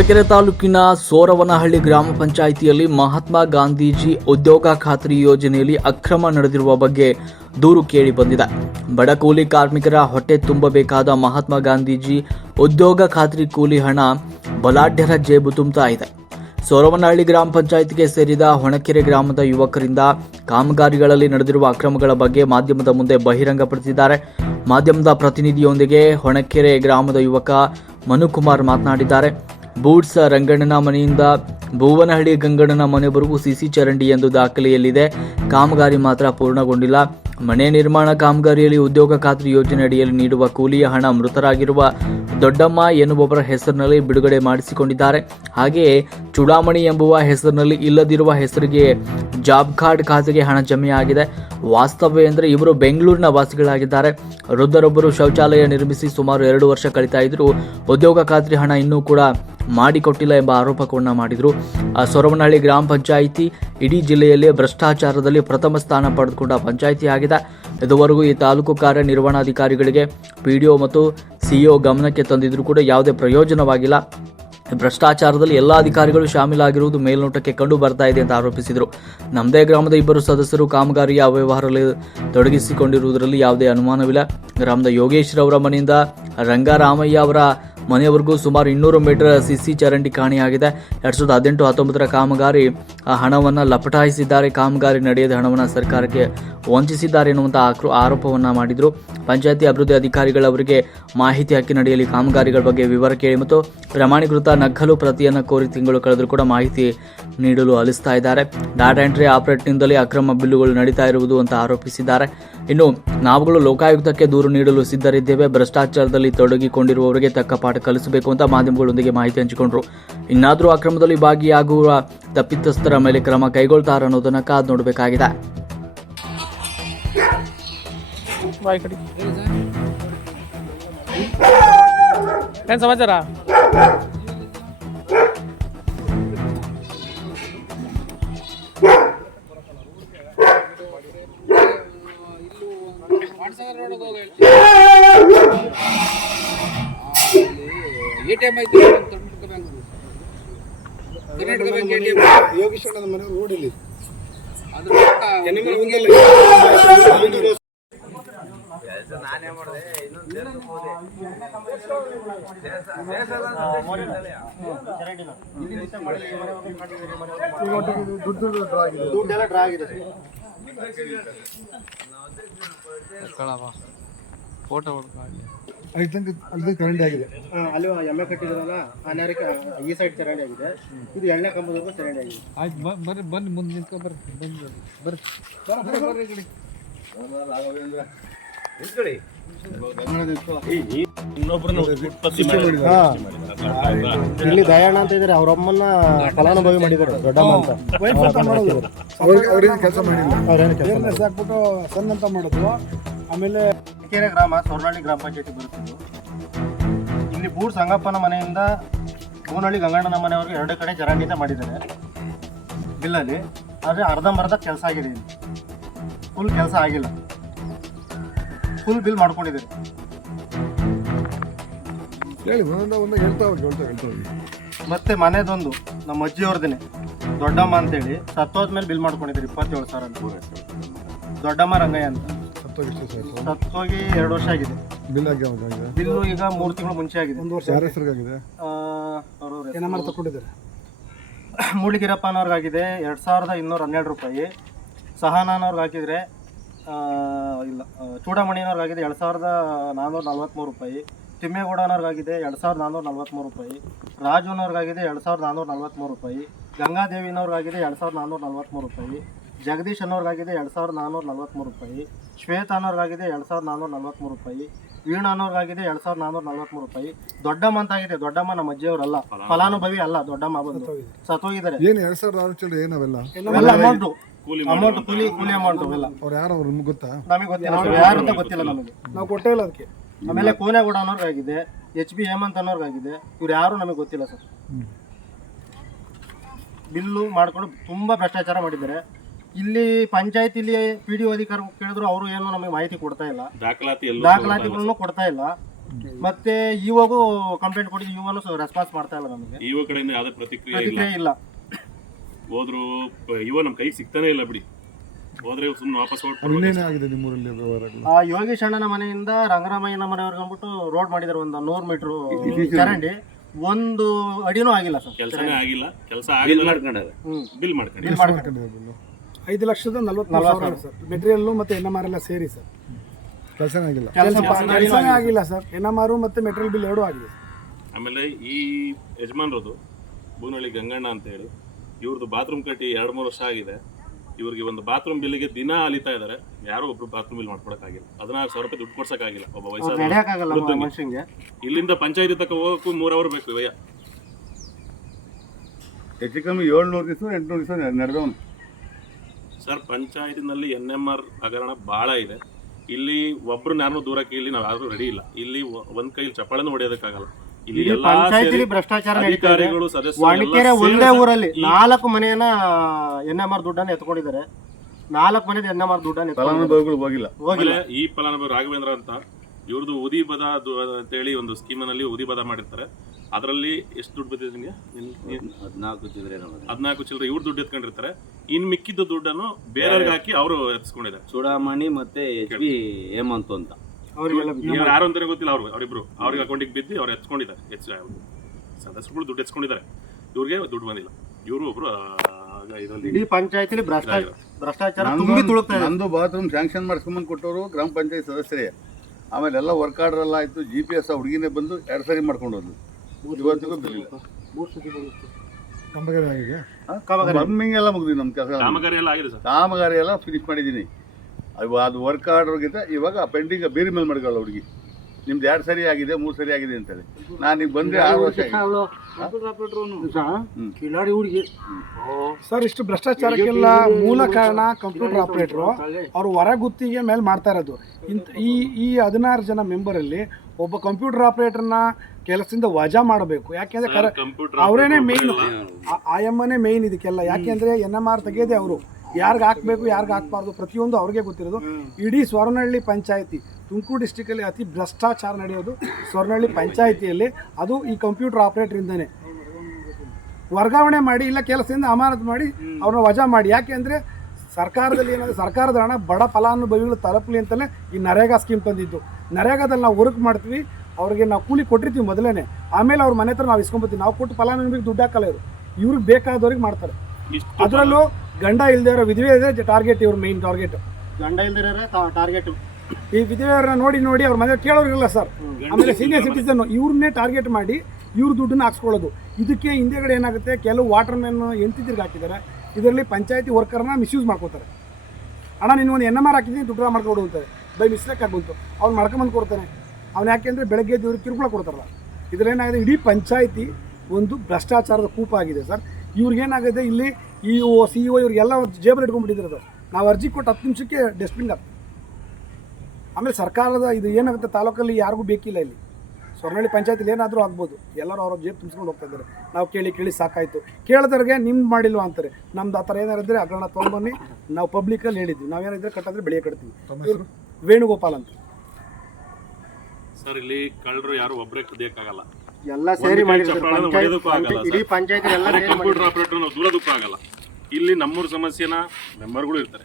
ತುರುವೇಕೆರೆ ತಾಲೂಕಿನ ಸೋರವನಹಳ್ಳಿ ಗ್ರಾಮ ಪಂಚಾಯಿತಿಯಲ್ಲಿ ಮಹಾತ್ಮ ಗಾಂಧೀಜಿ ಉದ್ಯೋಗ ಖಾತ್ರಿ ಯೋಜನೆಯಲ್ಲಿ ಅಕ್ರಮ ನಡೆದಿರುವ ಬಗ್ಗೆ ದೂರು ಕೇಳಿ ಬಂದಿದೆ. ಬಡ ಕೂಲಿ ಕಾರ್ಮಿಕರ ಹೊಟ್ಟೆ ತುಂಬಬೇಕಾದ ಮಹಾತ್ಮ ಗಾಂಧೀಜಿ ಉದ್ಯೋಗ ಖಾತ್ರಿ ಕೂಲಿ ಹಣ ಬಲಾಢ್ಯರ ಜೇಬು ತುಂಬುತ್ತಾ ಇದೆ. ಸೋರವನಹಳ್ಳಿ ಗ್ರಾಮ ಪಂಚಾಯಿತಿಗೆ ಸೇರಿದ ಹೊಣಕೆರೆ ಗ್ರಾಮದ ಯುವಕರಿಂದ ಕಾಮಗಾರಿಗಳಲ್ಲಿ ನಡೆದಿರುವ ಅಕ್ರಮಗಳ ಬಗ್ಗೆ ಮಾಧ್ಯಮದ ಮುಂದೆ ಬಹಿರಂಗಪಡಿಸಿದ್ದಾರೆ. ಮಾಧ್ಯಮದ ಪ್ರತಿನಿಧಿಯೊಂದಿಗೆ ಹೊಣಕೆರೆ ಗ್ರಾಮದ ಯುವಕ ಮನುಕುಮಾರ್ ಮಾತನಾಡಿದ್ದಾರೆ. ಬೂಟ್ಸ್ ರಂಗಣ್ಣನ ಮನೆಯಿಂದ ಭುವನಹಳ್ಳಿ ಗಂಗಣ್ಣನ ಮನೆವರೆಗೂ ಸಿಸಿ ಚರಂಡಿ ಎಂದು ದಾಖಲೆಯಲ್ಲಿದೆ. ಕಾಮಗಾರಿ ಮಾತ್ರ ಪೂರ್ಣಗೊಂಡಿಲ್ಲ. ಮನೆ ನಿರ್ಮಾಣ ಕಾಮಗಾರಿಯಲ್ಲಿ ಉದ್ಯೋಗ ಖಾತ್ರಿ ಯೋಜನೆ ಅಡಿಯಲ್ಲಿ ನೀಡುವ ಕೂಲಿಯ ಹಣ ಮೃತರಾಗಿರುವ ದೊಡ್ಡಮ್ಮ ಎನ್ನುವವರ ಹೆಸರಿನಲ್ಲಿ ಬಿಡುಗಡೆ ಮಾಡಿಸಿಕೊಂಡಿದ್ದಾರೆ. ಹಾಗೆಯೇ ಚುಡಾಮಣಿ ಎಂಬುವ ಹೆಸರಿನಲ್ಲಿ ಇಲ್ಲದಿರುವ ಹೆಸರಿಗೆ ಜಾಬ್ ಕಾರ್ಡ್ ಖಾತೆಗೆ ಹಣ ಜಮೆಯಾಗಿದೆ. ವಾಸ್ತವ ಎಂದರೆ ಇವರು ಬೆಂಗಳೂರಿನ ವಾಸಿಗಳಾಗಿದ್ದಾರೆ. ವೃದ್ಧರೊಬ್ಬರು ಶೌಚಾಲಯ ನಿರ್ಮಿಸಿ ಸುಮಾರು ಎರಡು ವರ್ಷ ಕಳೀತಾ ಇದ್ದರು ಉದ್ಯೋಗ ಖಾತ್ರಿ ಹಣ ಇನ್ನೂ ಕೂಡ ಮಾಡಿಕೊಟ್ಟಿಲ್ಲ ಎಂಬ ಆರೋಪವನ್ನು ಮಾಡಿದರು. ಸೊರವನಹಳ್ಳಿ ಗ್ರಾಮ ಪಂಚಾಯಿತಿ ಇಡೀ ಜಿಲ್ಲೆಯಲ್ಲಿ ಭ್ರಷ್ಟಾಚಾರದಲ್ಲಿ ಪ್ರಥಮ ಸ್ಥಾನ ಪಡೆದುಕೊಂಡ ಪಂಚಾಯಿತಿ ಆಗಿದೆ. ಇದುವರೆಗೂ ಈ ತಾಲೂಕು ಕಾರ್ಯನಿರ್ವಹಣಾಧಿಕಾರಿಗಳಿಗೆ ಪಿಡಿಒ ಮತ್ತು ಸಿಇಒ ಗಮನಕ್ಕೆ ತಂದಿದ್ರು ಕೂಡ ಯಾವುದೇ ಪ್ರಯೋಜನವಾಗಿಲ್ಲ. ಭ್ರಷ್ಟಾಚಾರದಲ್ಲಿ ಎಲ್ಲ ಅಧಿಕಾರಿಗಳು ಶಾಮೀಲಾಗಿರುವುದು ಮೇಲ್ನೋಟಕ್ಕೆ ಕಂಡು ಬರ್ತಾ ಇದೆ ಅಂತ ಆರೋಪಿಸಿದರು. ನಮ್ಮದೇ ಗ್ರಾಮದ ಇಬ್ಬರು ಸದಸ್ಯರು ಕಾಮಗಾರಿಯ ಅವ್ಯವಹಾರದಲ್ಲಿ ತೊಡಗಿಸಿಕೊಂಡಿರುವುದರಲ್ಲಿ ಯಾವುದೇ ಅನುಮಾನವಿಲ್ಲ. ಗ್ರಾಮದ ಯೋಗೇಶ್ ರವರ ಮನೆಯಿಂದ ರಂಗಾರಾಮಯ್ಯ ಅವರ ಮನೆಯವರೆಗೂ ಸುಮಾರು ಇನ್ನೂರು ಮೀಟರ್ ಸಿಸಿ ಚರಂಡಿ ಕಾಣಿಯಾಗಿದೆ. ಎರಡ್ ಸಾವಿರದ ಹದಿನೆಂಟು ಹತ್ತೊಂಬತ್ತರ ಕಾಮಗಾರಿ, ಆ ಹಣವನ್ನು ಲಪಟಾಯಿಸಿದ್ದಾರೆ. ಕಾಮಗಾರಿ ನಡೆಯದ ಹಣವನ್ನು ಸರ್ಕಾರಕ್ಕೆ ವಂಚಿಸಿದ್ದಾರೆ ಎನ್ನುವಂಥ ಆಕ್ರೋ ಆರೋಪವನ್ನು ಮಾಡಿದರು. ಪಂಚಾಯತಿ ಅಭಿವೃದ್ಧಿ ಅಧಿಕಾರಿಗಳವರಿಗೆ ಮಾಹಿತಿ ಹಾಕಿ ನಡೆಯಲಿ, ಕಾಮಗಾರಿಗಳ ಬಗ್ಗೆ ವಿವರ ಕೇಳಿ ಮತ್ತು ಪ್ರಮಾಣೀಕೃತ ನಕಲು ಪ್ರತಿಯನ್ನು ಕೋರಿ ತಿಂಗಳು ಕಳೆದರೂ ಕೂಡ ಮಾಹಿತಿ ನೀಡಲು ಅಲಿಸ್ತಾ ಇದ್ದಾರೆ. ಡಾಟಾ ಎಂಟ್ರಿ ಆಪರೇಟ್ನಿಂದಲೇ ಅಕ್ರಮ ಬಿಲ್ಲುಗಳು ನಡೀತಾ ಇರುವುದು ಅಂತ ಆರೋಪಿಸಿದ್ದಾರೆ. ಇನ್ನು ನಾವುಗಳು ಲೋಕಾಯುಕ್ತಕ್ಕೆ ದೂರು ನೀಡಲು ಸಿದ್ಧರಿದ್ದೇವೆ. ಭ್ರಷ್ಟಾಚಾರದಲ್ಲಿ ತೊಡಗಿಕೊಂಡಿರುವವರಿಗೆ ತಕ್ಕ ಪಾಠ ಕಲಿಸಬೇಕು ಅಂತ ಮಾಧ್ಯಮಗಳೊಂದಿಗೆ ಮಾಹಿತಿ ಹಂಚಿಕೊಂಡರು. ಇನ್ನಾದರೂ ಅಕ್ರಮದಲ್ಲಿ ಭಾಗಿಯಾಗುವ ತಪ್ಪಿತಸ್ಥರ ಮೇಲೆ ಕ್ರಮ ಕೈಗೊಳ್ತಾರ ಅನ್ನೋದನ್ನ ಕಾದು ನೋಡಬೇಕಾಗಿದೆ. ಸಮಾಚಾರ? ಎ ಟಿ ಎಂ ಐತಿ Karnataka bank Karnataka bank A T M ಯೋಗೀಶ್ವರನ ಮನೆ ರೋಡಲ್ಲಿ ಅದ್ರ ಪಕ್ಕ ಮುಂದೆಲ್ಲ ದುಡ್ಡೆಲ್ಲ ಡ್ರಾ ಆಗಿದೆ. ಫೋಟೋ ಹೊಡ್ಕೊ ಅಲ್ಲಿ ತನಕ ಅಲ್ಲಿ ಕರೆಂಟ್ ಆಗಿದೆ. ಅಲ್ಲಿ ಎಮ್ಮೆ ಕಟ್ಟಿದ್ರಲ್ಲ ಆ ನೇರಕ್ಕೆ ಈ ಸೈಡ್ ಚರಂಡಿ ಆಗಿದೆ. ಇದು ಎಣ್ಣೆ ಕಂಬದವರೆಗೂ ಚರಂಡಿ ಆಗಿದೆ. ಆಯ್ತು ಬರ್ರಿ ಬನ್ನಿ ಮುಂದೆ ನಿಂತ್ಕೊ ಬರ್ರಿ ಬರ್ರಿ. ಬರ್ರಿ ಇಲ್ಲಿ ದಯಾಣ ಅಂತ ಇದ್ದಾರೆ ಅವ್ರಮ್ಮನ್ನ ಫಲಾನುಭವಿ ಮಾಡಿದ್ರು ದೊಡ್ಡಮ್ಮ ಅಂತ. ಅವ್ರಿಗೆ ಕೆಲಸ ಮಾಡಿಲ್ಲ. ಅವ್ರೇನು ಕೆಲಸ ಸಣ್ಣ ಅಂತ ಮಾಡಿದ್ವು ಆಮೇಲೆ ಕೆರೆ ಗ್ರಾಮ ಸೋರ್ನಹಳ್ಳಿ ಗ್ರಾಮ ಪಂಚಾಯತಿ ಬರುತ್ತಿದ್ದು ಇಲ್ಲಿ ಬೂರ್ ಸಂಗಪ್ಪನ ಮನೆಯಿಂದ ಗೋನಹಳ್ಳಿ ಗಂಗಣ್ಣನ ಮನೆಯವರೆಗೆ ಎರಡು ಕಡೆ ಚರಂಡಿತ ಮಾಡಿದ್ದಾರೆ. ಬಿಲ್ಲಲ್ಲಿ. ಆದರೆ ಅರ್ಧಂಬರ್ಧ ಕೆಲಸ ಆಗಿದೆ ಇಲ್ಲಿ. ಫುಲ್ ಕೆಲಸ ಆಗಿಲ್ಲ. ಫುಲ್ ಬಿಲ್ ಮಾಡ್ಕೊಂಡಿದ್ದಾರೆ. ಹೇಳಿ ಒಂದೊಂದು ಒಂದು ಹೇಳ್ತಾ ಹೋಗಿ ಹೇಳ್ತಾ ಹೇಳ್ತಾ ಹೋಗಿ. ಮತ್ತೆ ಮನೆದೊಂದು ನಮ್ಮ ಅಜ್ಜಿಯವ್ರದೇನೆ ದೊಡ್ಡಮ್ಮ ಅಂತೇಳಿ ಸತ್ತೋದ್ಮೇಲೆ ಬಿಲ್ ಮಾಡ್ಕೊಂಡಿದ್ದಾರೆ ಇಪ್ಪತ್ತೇಳು ಸಾವಿರ ಅಂತ. ದೊಡ್ಡಮ್ಮ ರಂಗಯ್ಯ ಅಂತ. ಸತ್ತೋಗಿ ಎರಡು ವರ್ಷ ಆಗಿದೆ. ಬಿಲ್ ಆಗಿ ಬಿಲ್ ಬಿಲ್ಲು ಈಗ ಮೂರು ತಿಂಗಳು ಮುಂಚೆ ಆಗಿದೆ. ಒಂದು ವರ್ಷ ಯಾರ ಹೆಸರಿಗಾಗಿದೆ ತಗೊಂಡಿದ್ದಾರೆ ಮೂಳಿಗಿರಪ್ಪ ಅನ್ನೋರ್ಗಾಗಿದೆ ಎರಡು ಸಾವಿರದ ಇನ್ನೂರ ಹನ್ನೆರಡು ರೂಪಾಯಿ. ಸಹನಾ ಅನ್ನೋರ್ಗೆ ಹಾಕಿದರೆ ಇಲ್ಲ ಆ, ಚೂಡಮಣಿನವ್ರಿಗಾಗಿದೆ ಎರಡು ಸಾವಿರದ ನಾನ್ನೂರ ನಲ್ವತ್ತ್ಮೂರು ರೂಪಾಯಿ. ತಿಮ್ಮೇಗೌಡ ಅನ್ನೋರ್ಗಾಗಿದೆ ಎರಡು ಸಾವಿರದ ನಾನ್ನೂರ ನಲ್ವತ್ತ್ಮೂರು ರೂಪಾಯಿ. ರಾಜು ಅನ್ನೋರ್ಗಾಗಿದೆ ಎರಡು ಸಾವಿರದ ನಾನ್ನೂರ ನಲ್ವತ್ತ್ಮೂರು ರೂಪಾಯಿ. ಗಂಗಾದೇವಿನವ್ರಿಗಾಗಿದೆ ಎರಡು ಸಾವಿರದ ನಾನ್ನೂರ ನಲ್ವತ್ತ್ಮೂರು ರೂಪಾಯಿ. ಜಗದೀಶ್ ಅನ್ನೋರ್ಗಾಗಿದೆ ಎರಡು ಸಾವಿರದ ನಾನ್ನೂರ ನಲ್ವತ್ತ್ಮೂರು ರೂಪಾಯಿ. ಶ್ವೇತಾ ಅನ್ನೋರ್ಗಾಗಿದೆ ಎರಡು ಸಾವಿರದ ನಾನ್ನೂರ ನಲ್ವತ್ತ್ಮೂರು ರೂಪಾಯಿ ವೀಣ ಅನ್ನೋರ್ಗಾಗಿದೆ ಎರಡು ಸಾವಿರದ ನಾನ್ನೂರ ನಲ್ವತ್ತ್ಮೂರು ರೂಪಾಯಿ. ದೊಡ್ಡಮ್ಮ ಅಂತ ಆಗಿದೆ ದೊಡ್ಡಮ್ಮ ನಮ್ಮ ಅಜ್ಜಿಯವರಲ್ಲ. ಫಲಾನುಭವಿ. ಅಲ್ಲ ದೊಡ್ಡಮ್ಮ ಬಂದು ಸತ್ತೋಗಿದ್ದಾರೆ. ಏನು ಎರಡು ಸಾವಿರದ ಆರು ಚಿಲ್ಲರೆ ಏನವೆಲ್ಲ ಎಲ್ಲ ಅಮೌಂಟ್ ಅಮೌಂಟ್ ಕೂಲಿ ಕೂಲಿ ಅಮೌಂಟ್ ಅವೆಲ್ಲ. ಅವ್ರು ಯಾರು ಅವ್ರು ನಿಮ್ಗೆ ಗೊತ್ತಾ? ನಮಗೆ ಗೊತ್ತಿಲ್ಲ ಸರ್, ಯಾರು ಅಂತ ಗೊತ್ತಿಲ್ಲ. ನಮಗೆ. ನಾವು ಕೊಟ್ಟೇ ಇಲ್ಲ ಅದಕ್ಕೆ. ಆಮೇಲೆ ಕೋನೆಗೌಡ ಅನ್ನೋರ್ಗಾಗಿದೆ ಎಚ್ ಬಿ ಹೇಮಂತ್ ಅನ್ನೋರ್ಗಾಗಿದೆ ಇವ್ರು ಯಾರು ನಮಗೆ ಗೊತ್ತಿಲ್ಲ ಸರ್. ಬಿಲ್ಲು ಮಾಡಿಕೊಂಡು ತುಂಬ ಭ್ರಷ್ಟಾಚಾರ ಮಾಡಿದ್ದಾರೆ. ಇಲ್ಲಿ ಪಂಚಾಯತಿಲಿ ಪಿ ಡಿ ಅಧಿಕಾರಿ ಕೇಳಿದ್ರು ಅವರು ಏನು ನಮಗೆ ಮಾಹಿತಿ ಕೊಡ್ತಾ ಇಲ್ಲ. ದಾಖಲಾತಿಗಳನ್ನು ಕೊಡ್ತಾ ಇಲ್ಲ. ಮತ್ತೆ ಇವಾಗೂ ಕಂಪ್ಲೇಂಟ್ ಕೊಟ್ಟಿದ್ದು ಇವನು ರೆಸ್ಪಾನ್ಸ್ ಮಾಡ್ತಾ ಇಲ್ಲ ನಮಗೆ. ಇವ ಕಡೆಯಿಂದ ಯಾವ್ದೇ ಪ್ರತಿಕ್ರಿಯೆ ಇಲ್ಲ. ಪ್ರತಿಕ್ರಿಯೆ ಇಲ್ಲ. ಹೋದ್ರು ಪ- ಇವ ನಮ್ ಕೈಗೆ ಸಿಗ್ತಾನೆ ಇಲ್ಲ ಬಿಡಿ. ಹೋದ್ರೆ ಸುಮ್ಮನೆ ವಾಪಸ್ ಹೊರಟು ಇನ್ನೇನೇ ಆಗಿದೆ ನಿಮ್ಮೂರಲ್ಲಿ ವ್ಯವಹಾರಗಳು ಆ ಯೋಗೇಶ್ ಅಣ್ಣನ ಮನೆಯಿಂದ ರಂಗರಾಮಯ್ಯನ ಮನೆಯವ್ರಿಗೆ ಅಂದ್ಬಿಟ್ಟು ರೋಡ್ ಮಾಡಿದ್ರು ಒಂದು ನೂರು ಮೀಟ್ರು ಚರಂಡಿ. ಒಂದು ಅಡಿನೂ ಆಗಿಲ್ಲ ಸರ್. ಕೆಲಸನೇ ಆಗಿಲ್ಲ. ಕೆಲಸ ಬಿಲ್ ಆಗಿಲ್ಲ. ಮಾಡ್ಕೊಂಡಾರೆ. ಹ್ಮ್. ಬಿಲ್ ಮಾಡ್ಕೊಂಡು ಬಿಲ್ ಮಾಡ್ಕೊಂಡು ಐದು ಲಕ್ಷದ ನಲ್ವತ್ತು ಸಾವಿರ ಸರ್. ಮೆಟೀರಿಯಲ್ ಮತ್ತೆ ಎನ್ ಎಂ ಆರ್ ಎಲ್ಲ ಸೇರಿ ಸರ್. ಕೆಲಸನೇ ಆಗಿಲ್ಲ. ಕೆಲಸ ಕೆಲಸನೇ ಆಗಿಲ್ಲ ಸರ್. ಎನ್ ಎಂ ಆರ್ ಮತ್ತೆ ಮೆಟೀರಿಯಲ್ ಬಿಲ್ ಎರಡೂ ಆಗಿದೆ ಆಮೇಲೆ ಈ ಯಜಮಾನ್ರದು ಬೂನಹಳ್ಳಿ ಗಂಗಣ್ಣ ಅಂತ ಹೇಳಿ ಇವ್ರದ್ದು ಬಾತ್ರೂಮ್ ಕಟ್ಟಿ ಎರಡು ಮೂರು ವರ್ಷ ಆಗಿದೆ. ಇವ್ರಿಗೆ ಒಂದು ಬಾತ್ರೂಮ್ ಬಿಲ್ಗೆ ದಿನ ಅಲಿತಾ ಇದ್ದಾರೆ ಯಾರೋ ಒಬ್ರು ಬಾತ್ರೂಮ್ ಬಿಲ್ ಮಾಡ್ಕೊಡಕ್ಕಾಗಿಲ್ಲ ಹದಿನಾರು ಸಾವಿರ ರೂಪಾಯಿ ದುಡ್ಡು ಕೊಡ್ಸಕ್ಕಾಗಿಲ್ಲ ಒಬ್ಬ. ಮನುಷ್ಯಂಗೆ. ಇಲ್ಲಿಂದ ಪಂಚಾಯತಿ ತಕ ಹೋಗಕ್ಕೂ ಮೂರ್ ಅವರ್ ಬೇಕು ಇವಯ್ಯ ಹೆಚ್ಚು ಕಮ್ಮಿ ಏಳ್ನೂರು ದಿವಸ ಎಂಟುನೂರು ದಿವಸ ನಡೆದವನು. ಸರ್ ಪಂಚಾಯತಿನಲ್ಲಿ ಎನ್ ಎಂ ಆರ್ ಹಗರಣ ಭಾಳ ಇದೆ. ಇಲ್ಲಿ ಒಬ್ರು ಯಾರನ್ನೂ ದೂರಕ್ಕೆ ಇಲ್ಲಿ ನಾವು ಯಾರು ರೆಡಿ ಇಲ್ಲ. ಇಲ್ಲಿ ಒಂದ್ ಕೈಲಿ ಚಪ್ಪಾಳೆನೂ ಹೊಡೆಯೋದಕ್ಕಾಗಲ್ಲ. ಇಲ್ಲಿ ಎಲ್ಲಾ ಪಂಚಾಯತಿಲಿ ಭ್ರಷ್ಟಾಚಾರ ನಡೀತಾ ಇದೆ. ಅಧಿಕಾರಿಗಳು ಸದಸ್ಯರು ವಾಣಿಕೆರೆ ಒಂದೇ ಊರಲ್ಲಿ ಈ- ನಾಲ್ಕು ಮನೆಯನ್ನ ಎನ್ ಎಂ ಆರ್ ದುಡ್ಡನ್ನ ಎತ್ಕೊಂಡಿದ್ದಾರೆ. ನಾಲ್ಕು ಮನೆದ ಎನ್ ಎಂ ಆರ್ ದುಡ್ಡನ್ನ ಎತ್ಕೊಂಡಿದ್ದಾರೆ. ಫಲಾನುಭವಿಗಳು ಹೋಗಿಲ್ಲ. ಹೋಗಿಲ್ಲ. ಈ ಫಲಾನುಭವಿ ರಾಘವೇಂದ್ರ ಅಂತ ಇವ್ರದ್ದು ಉದಿ ಬದ ಅಂತ ಅಂತೇಳಿ ಒಂದು ಸ್ಕೀಮಿನಲ್ಲಿ ಉದಿ ಬದ ಮಾಡಿರ್ತಾರೆ. ಅದರಲ್ಲಿ ಎಷ್ಟು ದುಡ್ಡು ಬಂದಿದೆ ನಿಮಗೆ? ಹದಿನಾಲ್ಕು ಚಿಲ್ಲರೆ ಹದಿನಾಲ್ಕು ಚಿಲ್ಲರೆ ಇವ್ರು ದುಡ್ಡು ಎತ್ಕೊಂಡಿರ್ತಾರೆ. ಇನ್ ಮಿಕ್ಕಿದ್ದ ದುಡ್ಡನ್ನು ಬೇರೆಯವ್ರಿಗೆ ಹಾಕಿ ಅವರು ಎತ್ಸ್ಕೊಂಡಿದ್ದಾರೆ. ಚೂಡಾಮಣಿ ಮತ್ತೆ ಎಚ್ ಬಿ ಹೇಮಂತ್ ಅಂತ. ಅವ್ರಿಗೆಲ್ಲ ಯಾರು ಅಂತಾನೆ ಗೊತ್ತಿಲ್ಲ ಅವ್ರು ಅವರಿಬ್ರು. ಅವ್ರಿಗೆ ಅಕೌಂಟಿಗೆ ಬಿದ್ದು ಅವ್ರು ಎತ್ಕೊಂಡಿದ್ದಾರೆ ಹೆಚ್ಚು ಸದಸ್ಯರುಗಳು ದುಡ್ಡು ಎತ್ಕೊಂಡಿದ್ದಾರೆ ಇವ್ರಿಗೆ ದುಡ್ಡು ಬಂದಿಲ್ಲ. ಇವರು ಒಬ್ರು ಇಡೀ ಪಂಚಾಯತಿಲಿ ಭ್ರಷ್ಟಾಚಾರ ಭ್ರಷ್ಟಾಚಾರ ನಂದು- ತುಂಬಿ ತುಳುಕ್ತಾ ನಂದು ಬಾತ್ರೂಮ್ ಸ್ಯಾಂಕ್ಷನ್ ಮಾಡಿಸ್ಕೊಂಬಂದು ಕೊಟ್ಟವರು ಗ್ರಾಮ ಪಂಚಾಯತ್ ಸದಸ್ಯರೇ. ಆಮೇಲೆ ಎಲ್ಲ ವರ್ಕ್ ಆರ್ಡರ್ ಎಲ್ಲ ಆಯ್ತು ಜಿ ಪಿ ಎಸ್ ಹುಡುಗಿನೇ ಬಂದು ಎರಡು ಸರಿ ಮಾಡ್ಕೊಂಡು ಹೋದ್ಲು. ಇವತ್ತಿಗೂ ಬಿಲ್ಲಿಲ್ಲ ಕಾಮಗಾರಿ ಆಗಿದೆ. ಬರ್ಮಿಂಗ್ ಎಲ್ಲ ಮುಗಿದಿ ನಮ್ಮ ಕೆಲಸ. ಕಾಮಗಾರಿ ಎಲ್ಲ ಆಗಿದೆ ಸರ್. ಕಾಮಗಾರಿ ಎಲ್ಲ ಫಿನಿಶ್ ಮಾಡಿದ್ದೀನಿ. ಅದು ಅದು ವರ್ಕ್ ಆರ್ಡರ್ಗಿಂತ ಇವಾಗ ಪೆಂಡಿಂಗ್ ಬೇರೆ ಮೇಲೆ ಮಾಡ್ಕೊಳ್ಳ ಹುಡುಗಿ. ನಿಮ್ದು ಎರಡು ಸರಿ ಆಗಿದೆ ಮೂರು ಸರಿ ಆಗಿದೆ ಅಂತೇಳಿ. ನಾನು ಈಗ ಬಂದೆ ಆರು ವರ್ಷ ಕಿಲಾಡಿ ಹುಡುಗಿ. ಸರ್ ಇಷ್ಟು ಭ್ರಷ್ಟಾಚಾರಕ್ಕೆಲ್ಲ ಮೂಲ ಕಾರಣ ಕಂಪ್ಯೂಟರ್ ಆಪರೇಟ್ರು ಅವರು ಹೊರಗುತ್ತಿಗೆ ಮೇಲೆ ಮಾಡ್ತಾ ಇರೋದು. ಇಂಥ ಈ ಈ ಹದಿನಾರು ಜನ ಮೆಂಬರಲ್ಲಿ ಒಬ್ಬ ಕಂಪ್ಯೂಟರ್ ಆಪರೇಟರ್ನ ಕೆಲಸದಿಂದ ವಜಾ ಮಾಡಬೇಕು. ಯಾಕೆಂದ್ರೆ ಕರ ಅವರೇನೆ ಮೇಯ್ನ್ ಆಯಮ್ಮನೇ ಮೇಯ್ನ್ ಇದಕ್ಕೆಲ್ಲ ಯಾಕೆಂದ್ರೆ ಎನ್ ಎಂ ಆರ್ ತೆಗೆಯದೆ ಅವರು. ಯಾರಿಗೆ ಹಾಕ್ಬೇಕು ಯಾರಿಗೆ ಹಾಕ್ಬಾರ್ದು ಪ್ರತಿಯೊಂದು ಅವ್ರಿಗೆ ಗೊತ್ತಿರೋದು. ಇಡೀ ಸ್ವರ್ಣಹಳ್ಳಿ ಪಂಚಾಯತಿ ತುಮಕೂರು ಡಿಸ್ಟಿಕಲ್ಲಿ ಅತಿ ಭ್ರಷ್ಟಾಚಾರ ನಡೆಯೋದು ಸ್ವರ್ಣಹಳ್ಳಿ ಪಂಚಾಯತಿಯಲ್ಲಿ. ಅದು ಈ ಕಂಪ್ಯೂಟರ್ ಆಪರೇಟರಿಂದನೇ ವರ್ಗಾವಣೆ ಮಾಡಿ ಇಲ್ಲ ಕೆಲಸದಿಂದ ಅಮಾನತು ಮಾಡಿ ಅವ್ರನ್ನ ವಜಾ ಮಾಡಿ. ಯಾಕೆ ಅಂದರೆ ಸರ್ಕಾರದಲ್ಲಿ ಏನಂದ್ರೆ ಸರ್ಕಾರದ ಹಣ ಬಡ ಫಲಾನುಭವಿಗಳು ತಲುಪಲಿ ಅಂತಲೇ ಈ ನರೇಗಾ ಸ್ಕೀಮ್ ತಂದಿದ್ದು. ನರೇಗಾದಲ್ಲಿ ನಾವು ವರ್ಕ್ ಮಾಡ್ತೀವಿ. ಅವ್ರಿಗೆ ನಾವು ಕೂಲಿ ಕೊಟ್ಟಿರ್ತೀವಿ ಮೊದಲೇ ಆಮೇಲೆ ಅವ್ರ ಮನೆ ಹತ್ರ ನಾವು ಇಸ್ಕೊಂಬತ್ತೀವಿ ನಾವು ಕೊಟ್ಟು ಫಲಾನುಭವಿಗೆ ದುಡ್ಡು ಹಾಕಲ್ಲ ಇವರು. ಇವ್ರಿಗೆ ಬೇಕಾದವ್ರಿಗೆ ಮಾಡ್ತಾರೆ. ಅದರಲ್ಲೂ ಗಂಡ ಇಲ್ಲದೆ ಇರೋ ವಿಧವೆ ಇದೆ ಟಾರ್ಗೆಟ್ ಇವ್ರ ಮೇನ್ ಟಾರ್ಗೆಟ್ ಗಂಡ ಇಲ್ದಿರೋರೆ ಟಾರ್ಗೆಟ್ ಈ ವಿಧವೆಯರನ್ನ ನೋಡಿ ನೋಡಿ ಅವ್ರ ಮನೆ ಕೇಳೋರಿಲ್ಲ ಸರ್ ಆಮೇಲೆ ಸೀನಿಯರ್ ಸಿಟಿಸನ್ ಇವ್ರನ್ನೇ ಟಾರ್ಗೆಟ್ ಮಾಡಿ ಇವ್ರ ದುಡ್ಡನ್ನ ಹಾಕ್ಸ್ಕೊಳ್ಳೋದು. ಇದಕ್ಕೆ ಹಿಂದೆಗಡೆ ಏನಾಗುತ್ತೆ? ಕೆಲವು ವಾಟರ್ ಮ್ಯಾನ್ ಎಂಟಿದ್ರಿಗೆ ಹಾಕಿದ್ದಾರೆ. ಇದರಲ್ಲಿ ಪಂಚಾಯತಿ ವರ್ಕರ್ನ ಮಿಸ್ಯೂಸ್ ಮಾಡ್ಕೋತಾರೆ. ಅಣ್ಣ ನೀನು ಒಂದು ಎನ್ ಎಂ ಆರ್ ಹಾಕಿದ್ದೀನಿ ದುಡ್ಡು ಮಾಡ್ಕೊಡು ಅಂತಾರೆ. ಬೈ ಮಿಸ್ಟೇಕ್ ಆಗ್ಬಂತು ಅವ್ನು ಮಾಡ್ಕೊಂಬಂದು ಕೊಡ್ತಾನೆ. ಅವ್ನು ಯಾಕೆಂದರೆ ಬೆಳಗ್ಗೆ ಎದ್ದು ಇವ್ರಿಗೆ ಕಿರುಕುಳ ಕೊಡ್ತಾರಲ್ಲ. ಇದ್ರೇನಾಗಿದೆ? ಇಡೀ ಪಂಚಾಯಿತಿ ಒಂದು ಭ್ರಷ್ಟಾಚಾರದ ಕೂಪ ಆಗಿದೆ ಸರ್. ಇವ್ರಿಗೇನಾಗಿದೆ ಇಲ್ಲಿ ಇ ಒ ಸಿ ಒ ಇವ್ರಿಗೆಲ್ಲ ಜೇಬಲ್ಲಿ ಇಟ್ಕೊಂಡ್ಬಿಟ್ಟಿದ್ರು ನಾವು ಅರ್ಜಿ ಕೊಟ್ಟು ಹತ್ತು ನಿಮಿಷಕ್ಕೆ ಡಸ್ಟ್ಬಿನ್ ಹಾಕ್ತೀವಿ. ಆಮೇಲೆ ಸರ್ಕಾರದ ಇದು ಏನಾಗುತ್ತೆ? ತಾಲೂಕಲ್ಲಿ ಯಾರಿಗೂ ಬೇಕಿಲ್ಲ ಇಲ್ಲಿ. ಸ್ವರ್ಣಹಳ್ಳಿ ಪಂಚಾಯತಿಲಿ ಏನಾದರೂ ಆಗ್ಬೋದು. ಎಲ್ಲರೂ ಅವ್ರ ಜೇಬು ತುಂಬಿಸ್ಕೊಂಡು ಹೋಗ್ತಾ ಇದ್ದಾರೆ. ನಾವು ಕೇಳಿ ಕೇಳಿ ಸಾಕಾಯಿತು. ಕೇಳಿದವ್ರಿಗೆ ನಿಮ್ಮ ಮಾಡಿಲ್ವಾ ಅಂತಾರೆ. ನಮ್ದು ಆ ಥರ ಏನಾರಿದ್ರೆ ಅಗ್ರಣ ತೊಗೊಂಡ್ಬನ್ನಿ ನಾವು ಪಬ್ಲಿಕಲ್ಲಿ ಹೇಳಿದ್ವಿ. ನಾವೇನಿದ್ರೆ ಕಟ್ಟಿದ್ರೆ ಬೆಳೆಯ ಕಟ್ತೀವಿ. ವೇಣುಗೋಪಾಲ್ ಅಂತ. ಸರ್ ಇಲ್ಲಿ ಕಳ್ಳರು ಯಾರು ಒಬ್ಬರೇ ಕದಿಯಕ್ಕಾಗಲ್ಲ. ಎಲ್ಲ ಸೇರಿ ಪಂಚಾಯತ್ ಪಂಚಾಯತ್- ಇಡೀ. ಪಂಚಾಯತ್ ಎಲ್ಲ ಕಂಪ್ಯೂಟರ್ ಆಪರೇಟರ್ ನಾವು ದೂರದಕ್ಕೂ ಆಗಲ್ಲ. ಇಲ್ಲಿ ನಮ್ಮೂರ ಸಮಸ್ಯೆನ ಮೆಂಬರ್ಗಳು ಇರ್ತಾರೆ.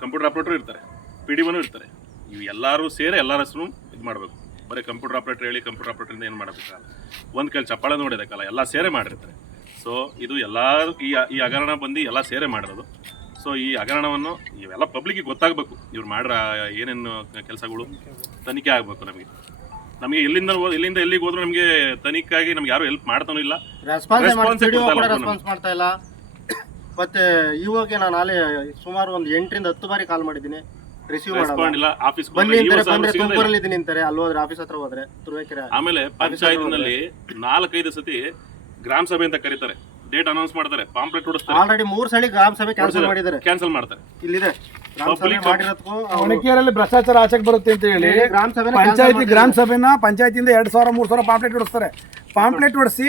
ಕಂಪ್ಯೂಟರ್ ಆಪರೇಟರ್ ಇರ್ತಾರೆ. ಪಿ ಡಿ ಇರ್ತಾರೆ. ಇವು ಎಲ್ಲರೂ ಸೇರಿ ಎಲ್ಲರ ಹೆಸರು ಇದು ಮಾಡಬೇಕು. ಬರೀ ಕಂಪ್ಯೂಟರ್ ಆಪರೇಟರ್ ಹೇಳಿ ಕಂಪ್ಯೂಟರ್ ಆಪರೇಟರ್ ಏನು ಮಾಡಬೇಕಾಗಲ್ಲ ಒಂದು ಕೈಲಿ ಚಪ್ಪಾಳೆ ನೋಡೋದಕ್ಕಲ್ಲ ಎಲ್ಲ ಸೇರೆ ಮಾಡಿರ್ತಾರೆ. ಸೊ ಇದು ಎಲ್ಲ ಈ ಈ ಹಗರಣ ಬಂದು ಎಲ್ಲ ಸೇರೆ ಮಾಡಿರೋದು. ಸೊ ಈ ಹಗರಣವನ್ನು ಇವೆಲ್ಲ ಪಬ್ಲಿಕ್ಗೆ ಗೊತ್ತಾಗಬೇಕು. ಇವ್ರು ಮಾಡ್ರ ಏನೇನು ಕೆಲಸಗಳು? ತನಿಖೆ ಆಗಬೇಕು ನಮಗೆ. ನಮಗೆ ಎಲ್ಲಿಂದ ಇಲ್ಲಿಂದ ಎಲ್ಲಿಂದ ಎಲ್ಲಿಗೆ ಹೋದ್ರು ನಮಗೆ ತನಿಖೆಗಾಗಿ ನಮ್ಗೆ ಯಾರು ಹೆಲ್ಪ್ ಮಾಡ್ತಾನೂ ಇಲ್ಲ. ರೆಸ್ಪಾನ್ಸ್ Response ಕೂಡ ಇಲ್ಲ ರೆಸ್ಪಾನ್ಸ್ ಮಾಡ್ತಾ ಇಲ್ಲ. ಮತ್ತೆ ಇವಾಗ ನಾನು ಅಲ್ಲಿ ಸುಮಾರು ಒಂದು ಎಂಟರಿಂದ ಹತ್ತು ಬಾರಿ ಕಾಲ್ ಮಾಡಿದ್ದೀನಿ. ರಿಸೀವ್ ಮಾಡಿಲ್ಲ ಮಾಡಲ್ಲ ಇಲ್ಲ ಆಫೀಸ್ ಬನ್ನಿ ಅಂತಾರೆ ಬಂದ್ರೆ ತುಮಕೂರಲ್ಲಿ ಇದ್ದೀನಿ ಅಂತಾರೆ ಅಲ್ಲಿ ಹೋದ್ರೆ ಆಫೀಸ್ ಹತ್ರ ಹೋದ್ರೆ ತುರುವೇಕೆರೆ ಆಮೇಲೆ ಪಂಚಾಯತ್ನಲ್ಲಿ ನಾಲ್ಕೈದು ಸತಿ ಗ್ರಾಮ ಸಭೆ ಅಂತ ಕರೀತಾರೆ. ಡೇಟ್ ಅನೌನ್ಸ್ ಮಾಡ್ತಾರೆ ಪಾಂಪ್ಲೆಟ್ ಹೊಡಿಸ್ತಾರೆ ಆಲ್ರೆಡಿ ಮೂರು ಸಲ ಗ್ರಾಮ ಸಭೆ ಕ್ಯಾನ್ಸಲ್ ಮಾಡಿದ್ದಾರೆ. ಕ್ಯಾನ್ಸಲ್ ಮಾಡ್ತಾರೆ. ಇಲ್ಲಿದೆ. ಗ್ರಾಮ ಸಭೆ Public- ಮಾಡಿರೋದಕ್ಕೂ ಅವ್ರು ಒಣಕೆರೆಯಲ್ಲಿ ಭ್ರಷ್ಟಾಚಾರ ಆಚೆಗೆ ಬರುತ್ತೆ ಅಂತ ಹೇಳಿ ಗ್ರಾಮ ಸಭೆ ಪಂಚಾಯತಿ ಗ್ರಾಮ ಸಭೆನ ಪಂಚಾಯತಿಯಿಂದ ಎರಡು ಸಾವಿರ ಮೂರು ಸಾವಿರ ಪಾಂಪ್ಲೆಟ್ ಹೊಡಿಸ್ತಾರೆ ಪಾಂಪ್ಲೆಟ್ ಹೊಡಿಸಿ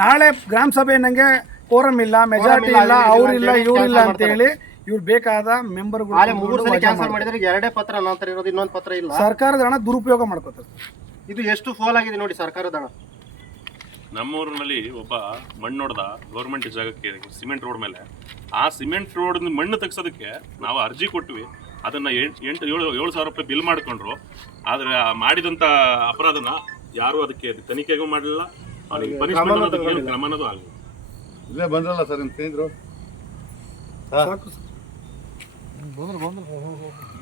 ನಾಳೆ ಗ್ರಾಮ ಸಭೆ ನಂಗೆ ಕೋರಮ್ ಇಲ್ಲ ಮೆಜಾರಿಟಿ ಇಲ್ಲ, ಅವ್ರಿಲ್ಲ ಇವ್ರಿಲ್ಲ ಅಂತ ಹೇಳಿ ಇವ್ರು ಬೇಕಾದ ಆಲೆ ಮೂರು ಸಲ ಮೆಂಬರ್ಗಳು ಕ್ಯಾನ್ಸಲ್ ಮಾಡಿದ್ರೆ ಎರಡೇ ಪತ್ರ ಇರೋದು ಇನ್ನೊಂದು ಪತ್ರ ಇಲ್ಲ. ಸರ್ಕಾರದ ಹಣ ದುರುಪಯೋಗ ಮಾಡ್ಕೋತಾರೆ ಇದು ಎಷ್ಟು ಫೋಲ್ ಆಗಿದೆ ನೋಡಿ ಸರ್ಕಾರದ ಹಣ. ನಮ್ಮೂರಿನಲ್ಲಿ ಒಬ್ಬ ಮಣ್ಣು ನೋಡ್ದ ಗೌರ್ಮೆಂಟ್ ಜಾಗಕ್ಕೆ ಸಿಮೆಂಟ್ ರೋಡ್ ಮೇಲೆ. ಆ ಸಿಮೆಂಟ್ ರೋಡ್ ಮಣ್ಣು ತೆಗ್ಸೋದಕ್ಕೆ ನಾವು ಅರ್ಜಿ ಕೊಟ್ವಿ. ಅದನ್ನ ಎಂಟು ಎಂಟು ಏಳು ಏಳು ಸಾವಿರ ರೂಪಾಯಿ ಬಿಲ್ ಮಾಡ್ಕೊಂಡ್ರು. ಆದರೆ ಆ ಮಾಡಿದಂಥ ಅಪರಾಧನ ಯಾರು ಅದಕ್ಕೆ ತನಿಖೆಗೂ ಮಾಡಲಿಲ್ಲ. ಅವನಿಗೆ ಪನಿಷ್ಮೆಂಟ್ ಅನ್ನೋದಕ್ಕೆ ಏನು ಕ್ರಮ ಅನ್ನೋದು ಆಗಲಿಲ್ಲ. ಇಲ್ಲೇ ಬಂದ್ರಲ್ಲ ಸರ್ ನಿಮ್ಮ ಸ್ನೇಹಿತರು? ಬಂದ್ರು ಬಂದ್ರು.